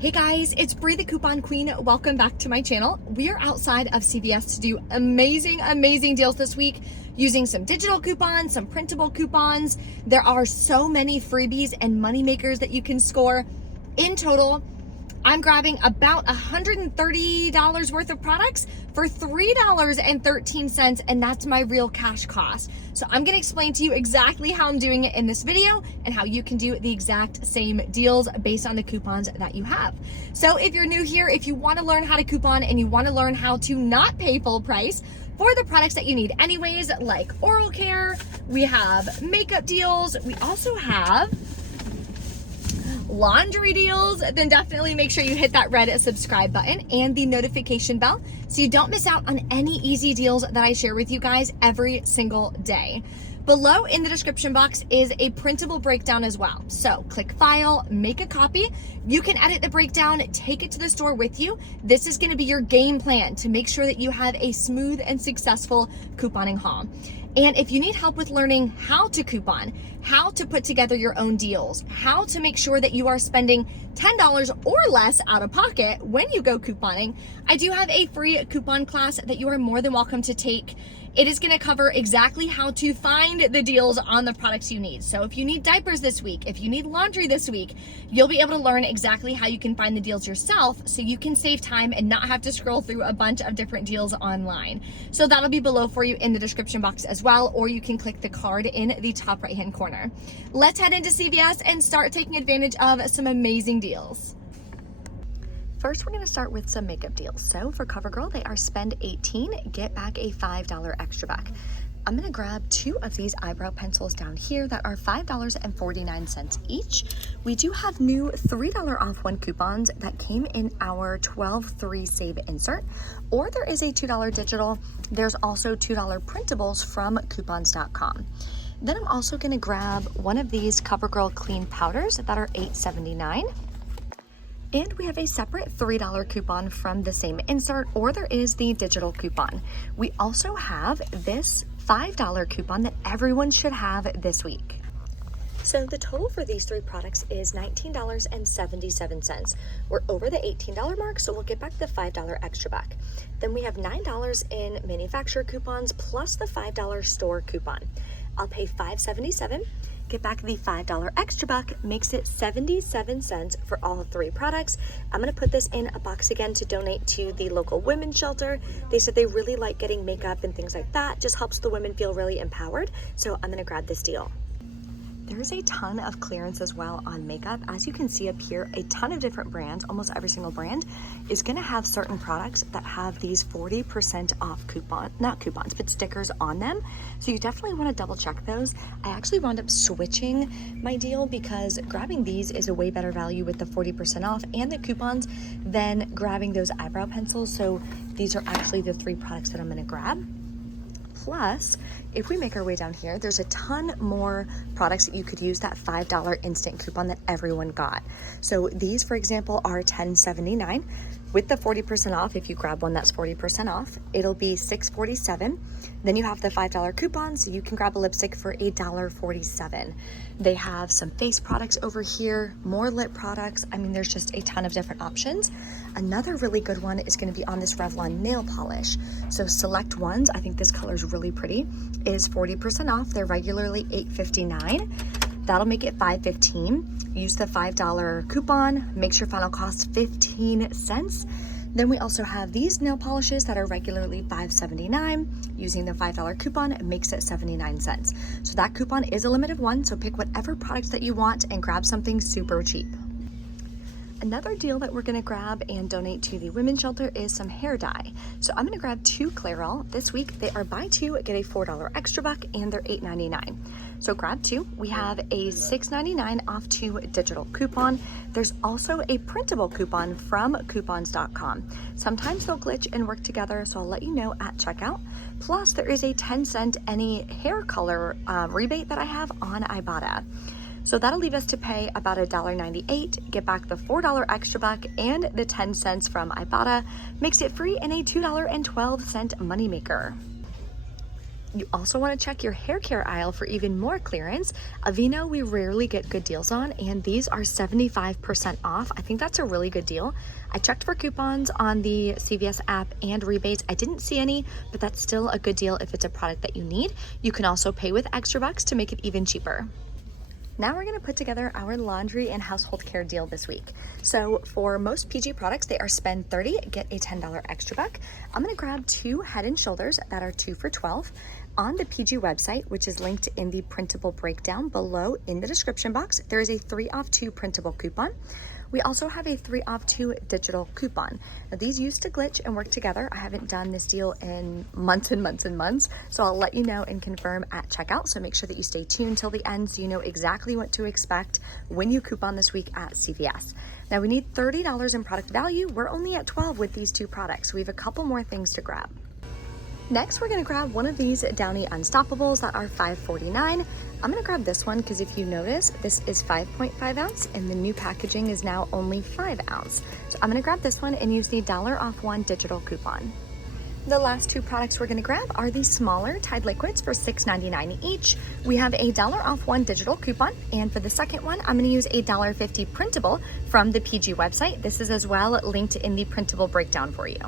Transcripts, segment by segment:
Hey guys, it's Bree the Coupon Queen. Welcome back to my channel. We are outside of CVS to do amazing deals this week using some digital coupons, some printable coupons. There are so many freebies and money makers that you can score. In total, I'm grabbing about $130 worth of products for $3.13, and that's my real cash cost. So I'm gonna explain to you exactly how I'm doing it in this video and how you can do the exact same deals based on the coupons that you have. So if you're new here, if you wanna learn how to coupon and you wanna learn how to not pay full price for the products that you need anyways, like oral care, we have makeup deals, we also have laundry deals, then definitely make sure you hit that red subscribe button and the notification bell so you don't miss out on any easy deals that I share with you guys every single day. Below in the description box is a printable breakdown as well. So click file, make a copy. You can edit the breakdown, take it to the store with you. This is gonna be your game plan to make sure that you have a smooth and successful couponing haul. And if you need help with learning how to coupon, how to put together your own deals, how to make sure that you are spending $10 or less out of pocket when you go couponing, I do have a free coupon class that you are more than welcome to take. It is gonna cover exactly how to find the deals on the products you need. So if you need diapers this week, if you need laundry this week, you'll be able to learn exactly how you can find the deals yourself so you can save time and not have to scroll through a bunch of different deals online. So that'll be below for you in the description box as well, or you can click the card in the top right-hand corner. Let's head into CVS and start taking advantage of some amazing deals. First, we're gonna start with some makeup deals. So for CoverGirl, they are spend $18, get back a $5 extra back. I'm gonna grab 2 of these eyebrow pencils down here that are $5.49 each. We do have new $3 off 1 coupons that came in our 12/3 save insert, or there is a $2 digital. There's also $2 printables from coupons.com. Then I'm also gonna grab one of these CoverGirl clean powders that are $8.79. And we have a separate $3 coupon from the same insert, or there is the digital coupon. We also have this $5 coupon that everyone should have this week. So the total for these 3 products is $19.77. We're over the $18 mark, so we'll get back the $5 extra back. Then we have $9 in manufacturer coupons plus the $5 store coupon. I'll pay $5.77. Get back the $5 extra buck, makes it 77 cents for all 3 products. I'm gonna put this in a box again to donate to the local women's shelter. They said they really like getting makeup and things like that, just helps the women feel really empowered. So I'm gonna grab this deal. There's a ton of clearance as well on makeup. As you can see up here, a ton of different brands, almost every single brand is gonna have certain products that have these 40% off not coupons, but stickers on them. So you definitely wanna double check those. I actually wound up switching my deal because grabbing these is a way better value with the 40% off and the coupons than grabbing those eyebrow pencils. So these are actually the 3 products that I'm gonna grab. Plus, if we make our way down here, there's a ton more products that you could use that $5 instant coupon that everyone got. So these, for example, are $10.79. With the 40% off, if you grab one that's 40% off, it'll be $6.47. Then you have the $5 coupon, so you can grab a lipstick for $1.47. They have some face products over here, more lip products. I mean, there's just a ton of different options. Another really good one is gonna be on this Revlon nail polish. So select ones, I think this color is really pretty, is 40% off. They're regularly $8.59. That'll make it $5.15. Use the $5 coupon, makes your final cost 15 cents. Then we also have these nail polishes that are regularly $5.79. Using the $5 coupon, it makes it 79 cents. So that coupon is a limit of 1, so pick whatever products that you want and grab something super cheap. Another deal that we're gonna grab and donate to the women's shelter is some hair dye. So I'm gonna grab 2 Clairol. This week they are buy 2, get a $4 extra buck, and they're $8.99. So grab 2. We have a $6.99 off 2 digital coupon. There's also a printable coupon from coupons.com. Sometimes they'll glitch and work together, so I'll let you know at checkout. Plus there is a 10-cent any hair color rebate that I have on Ibotta. So that'll leave us to pay about $1.98, get back the $4 extra buck and the 10 cents from Ibotta, makes it free and a $2.12 moneymaker. You also want to check your hair care aisle for even more clearance. Aveeno we rarely get good deals on, and these are 75% off. I think that's a really good deal. I checked for coupons on the CVS app and rebates. I didn't see any, but that's still a good deal if it's a product that you need. You can also pay with extra bucks to make it even cheaper. Now we're gonna put together our laundry and household care deal this week. So for most PG products, they are spend $30, get a $10 extra buck. I'm gonna grab 2 Head & Shoulders that are 2 for $12. On the PG website, which is linked in the printable breakdown below in the description box, there is a 3 off 2 printable coupon. We also have a 3 off 2 digital coupon. Now these used to glitch and work together. I haven't done this deal in months and months and months, so I'll let you know and confirm at checkout. So make sure that you stay tuned till the end so you know exactly what to expect when you coupon this week at CVS. Now we need $30 in product value. We're only at $12 with these 2 products. We have a couple more things to grab. Next, we're gonna grab one of these Downy Unstoppables that are $5.49. I'm gonna grab this one because if you notice, this is 5.5 ounce and the new packaging is now only 5 ounce. So I'm gonna grab this one and use the $1 off 1 digital coupon. The last 2 products we're gonna grab are the smaller Tide liquids for $6.99 each. We have a $1 off 1 digital coupon, and for the second one, I'm gonna use a $1.50 printable from the PG website. This is as well linked in the printable breakdown for you.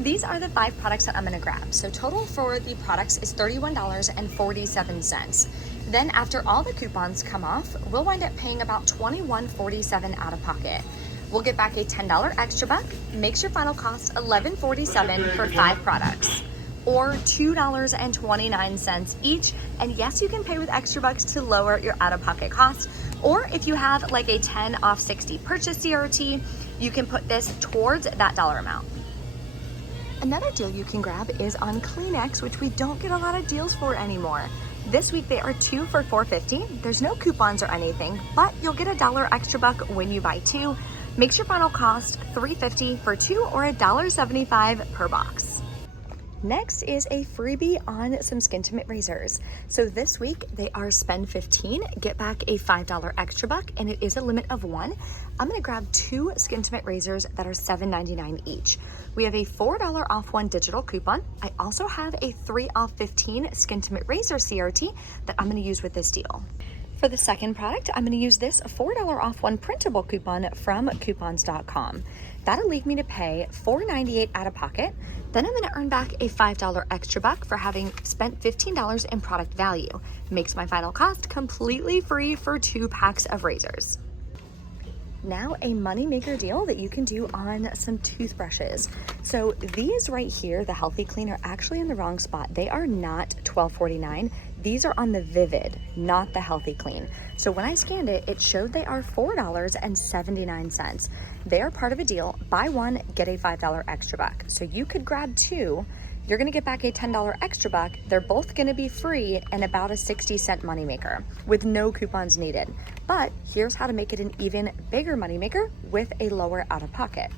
These are the 5 products that I'm gonna grab. So total for the products is $31.47. Then after all the coupons come off, we'll wind up paying about $21.47 out of pocket. We'll get back a $10 extra buck, makes your final cost $11.47 for 5 products, or $2.29 each. And yes, you can pay with extra bucks to lower your out-of-pocket costs. Or if you have like a 10 off 60 purchase CRT, you can put this towards that dollar amount. Another deal you can grab is on Kleenex, which we don't get a lot of deals for anymore. This week they are 2 for $4.50. There's no coupons or anything, but you'll get a $1 extra buck when you buy 2. Makes your final cost $3.50 for 2 or $1.75 per box. Next is a freebie on some Skintimate razors. So this week they are spend $15, get back a $5 extra buck, and it is a limit of 1. I'm gonna grab 2 Skintimate razors that are $7.99 each. We have a $4 off 1 digital coupon. I also have a 3 off 15 Skintimate razor CRT that I'm gonna use with this deal. For the second product, I'm gonna use this $4 off 1 printable coupon from coupons.com. That'll leave me to pay $4.98 out of pocket. Then I'm gonna earn back a $5 extra buck for having spent $15 in product value. Makes my final cost completely free for 2 packs of razors. Now a moneymaker deal that you can do on some toothbrushes. So these right here, the Healthy Clean, are actually in the wrong spot. They are not $12.49. These are on the Vivid, not the Healthy Clean. So when I scanned it, it showed they are $4.79. They are part of a deal. Buy 1, get a $5 extra buck. So you could grab 2. You're gonna get back a $10 extra buck. They're both gonna be free and about a 60-cent moneymaker with no coupons needed. But here's how to make it an even bigger moneymaker with a lower out of pocket.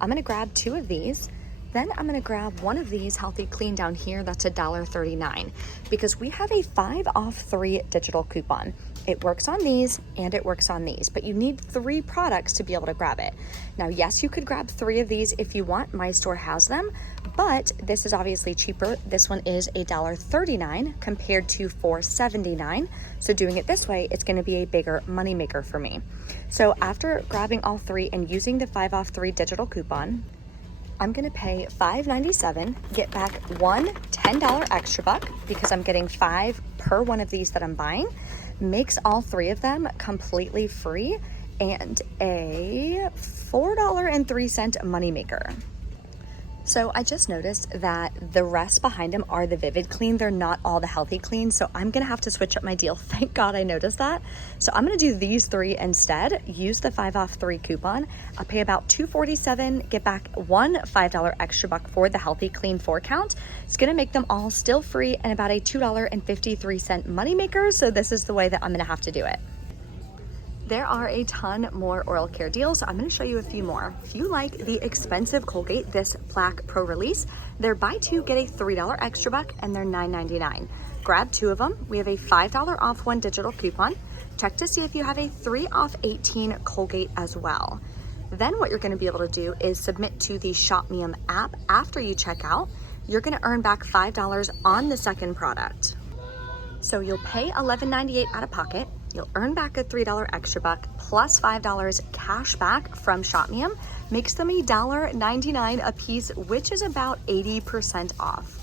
I'm gonna grab 2 of these. Then I'm gonna grab one of these Healthy Clean down here, that's $1.39, because we have a 5 off 3 digital coupon. It works on these and it works on these, but you need 3 products to be able to grab it. Now, yes, you could grab 3 of these if you want. My store has them, but this is obviously cheaper. This one is $1.39 compared to $4.79. So doing it this way, it's gonna be a bigger moneymaker for me. So after grabbing all 3 and using the 5 off 3 digital coupon, I'm gonna pay $5.97, get back one $10 extra buck because I'm getting 5 per one of these that I'm buying, makes all 3 of them completely free, and a $4.03 moneymaker. So I just noticed that the rest behind them are the Vivid Clean. They're not all the Healthy Clean, so I'm gonna have to switch up my deal. Thank God I noticed that. So I'm gonna do these 3 instead, use the 5 off 3 coupon. I'll pay about $2.47, get back one $5 extra buck for the Healthy Clean 4 count. It's gonna make them all still free and about a $2.53 moneymaker, so this is the way that I'm gonna have to do it. There are a ton more oral care deals, so I'm gonna show you a few more. If you like the expensive Colgate, this Plaque Pro Release, they're buy 2, get a $3 extra buck, and they're $9.99. Grab 2 of them. We have a $5 off 1 digital coupon. Check to see if you have a 3 off 18 Colgate as well. Then what you're gonna be able to do is submit to the Shop Me 'Em app after you check out. you're gonna earn back $5 on the second product. So you'll pay $11.98 out of pocket, you'll earn back a $3 extra buck plus $5 cash back from ShopMeum, makes them $1.99 a piece, which is about 80% off.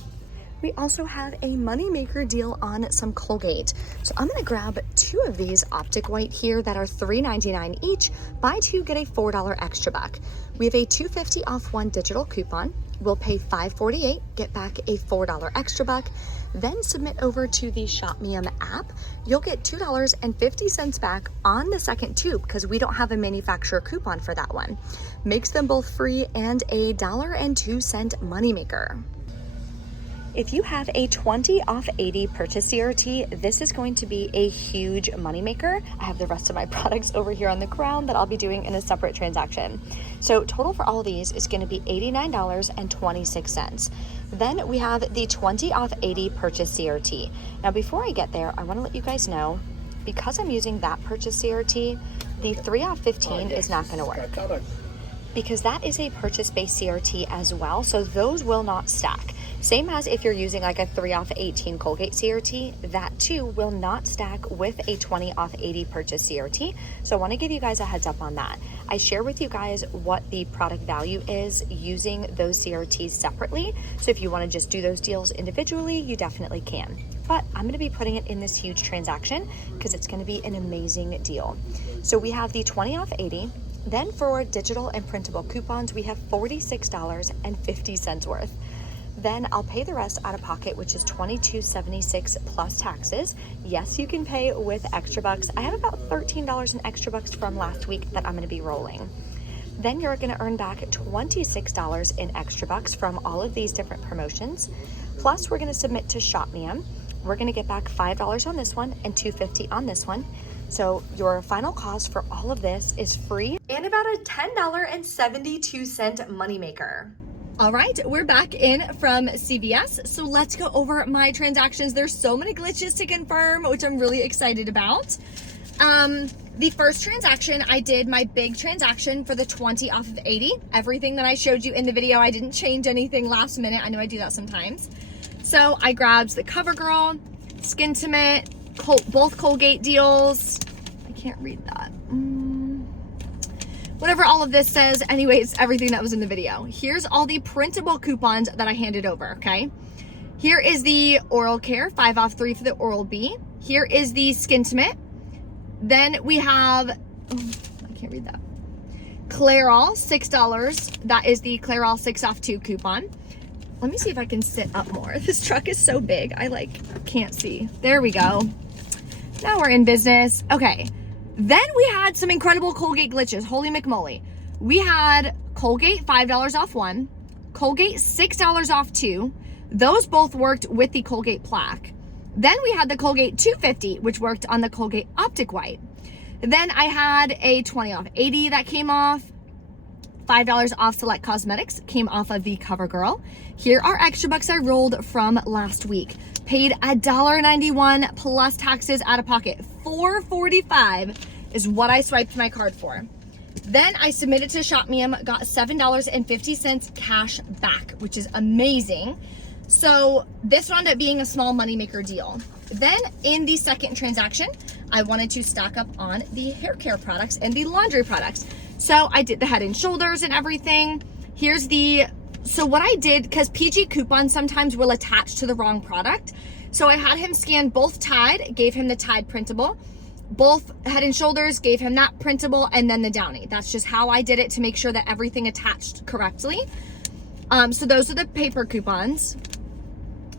We also have a moneymaker deal on some Colgate. So I'm gonna grab 2 of these Optic White here that are $3.99 each. Buy 2, get a $4 extra buck. We have a $2.50 off 1 digital coupon. We'll pay $5.48, get back a $4 extra buck. Then submit over to the ShopMeum app. You'll get $2.50 back on the second tube because we don't have a manufacturer coupon for that one. Makes them both free and a $1.02 moneymaker. If you have a 20 off 80 purchase CRT, this is going to be a huge moneymaker. I have the rest of my products over here on the ground that I'll be doing in a separate transaction. So total for all of these is going to be $89.26. Then we have the 20 off 80 purchase CRT. Now before I get there, I want to let you guys know, because I'm using that purchase CRT, the 3 off 15 is not going to work. Because that is a purchase-based CRT as well, so those will not stack. Same as if you're using like a 3 off 18 Colgate CRT, that too will not stack with a 20 off 80 purchase CRT. So I want to give you guys a heads up on that. I share with you guys what the product value is using those CRTs separately. So if you want to just do those deals individually, you definitely can. But I'm going to be putting it in this huge transaction because it's going to be an amazing deal. So we have the 20 off 80. Then for digital and printable coupons, we have $46.50 worth. Then I'll pay the rest out of pocket, which is $22.76 plus taxes. Yes, you can pay with extra bucks. I have about $13 in extra bucks from last week that I'm going to be rolling. Then you're going to earn back $26 in extra bucks from all of these different promotions. Plus, we're going to submit to ShopMeum. We're going to get back $5 on this one and $2.50 on this one. So your final cost for all of this is free and about a $10.72 moneymaker. All right, we're back in from CVS. So let's go over my transactions. There's so many glitches to confirm, which I'm really excited about. The first transaction, I did my big transaction for the 20 off of 80. Everything that I showed you in the video, I didn't change anything last minute. I know I do that sometimes. So I grabbed the CoverGirl, Skintimate, both Colgate deals. I can't read that. Whatever all of this says, anyways, everything that was in the video. Here's all the printable coupons that I handed over, okay? Here is the Oral Care, 5 off 3 for the Oral-B. Here is the Skintimate. Then we have, I can't read that. Clairol, $6. That is the Clairol 6 off 2 coupon. Let me see if I can sit up more. This truck is so big, I can't see. There we go. Now we're in business. Okay. Then we had some incredible Colgate glitches. Holy McMoly. We had Colgate $5 off 1, Colgate $6 off 2. Those both worked with the Colgate plaque. Then we had the Colgate $2.50, which worked on the Colgate Optic White. Then I had a 20 off 80 that came off. $5 off select cosmetics came off of the CoverGirl. Here are extra bucks I rolled from last week. Paid $1.91 plus taxes out of pocket. $4.45 is what I swiped my card for. Then I submitted to ShopMeum, got $7.50 cash back, which is amazing. So this wound up being a small moneymaker deal. Then in the second transaction, I wanted to stock up on the hair care products and the laundry products. So I did the Head and Shoulders and everything. Here's so what I did, because PG coupons sometimes will attach to the wrong product. So I had him scan both Tide, gave him the Tide printable, both Head and Shoulders, gave him that printable, and then the Downy. That's just how I did it to make sure that everything attached correctly. So those are the paper coupons.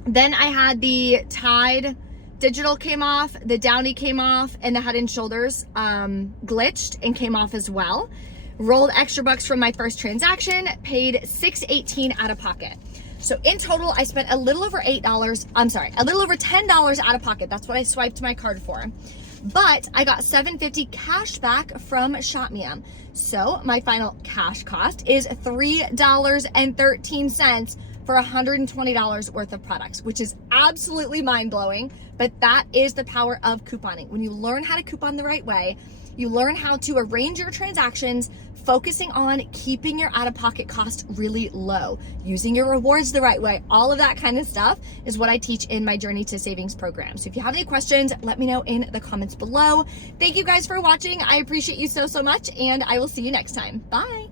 Then I had the Tide digital came off, the Downy came off, and the Head and Shoulders glitched and came off as well. Rolled extra bucks from my first transaction, paid $6.18 out of pocket. So in total, I spent a little over $10 out of pocket. That's what I swiped my card for. But I got $7.50 cash back from ShopMeum. So my final cash cost is $3.13 for $120 worth of products, which is absolutely mind-blowing. But that is the power of couponing. When you learn how to coupon the right way, You learn how to arrange your transactions, focusing on keeping your out-of-pocket cost really low, using your rewards the right way. All of that kind of stuff is what I teach in my Journey to Savings program. So if you have any questions, let me know in the comments below. Thank you guys for watching. I appreciate you so much, and I will see you next time. Bye.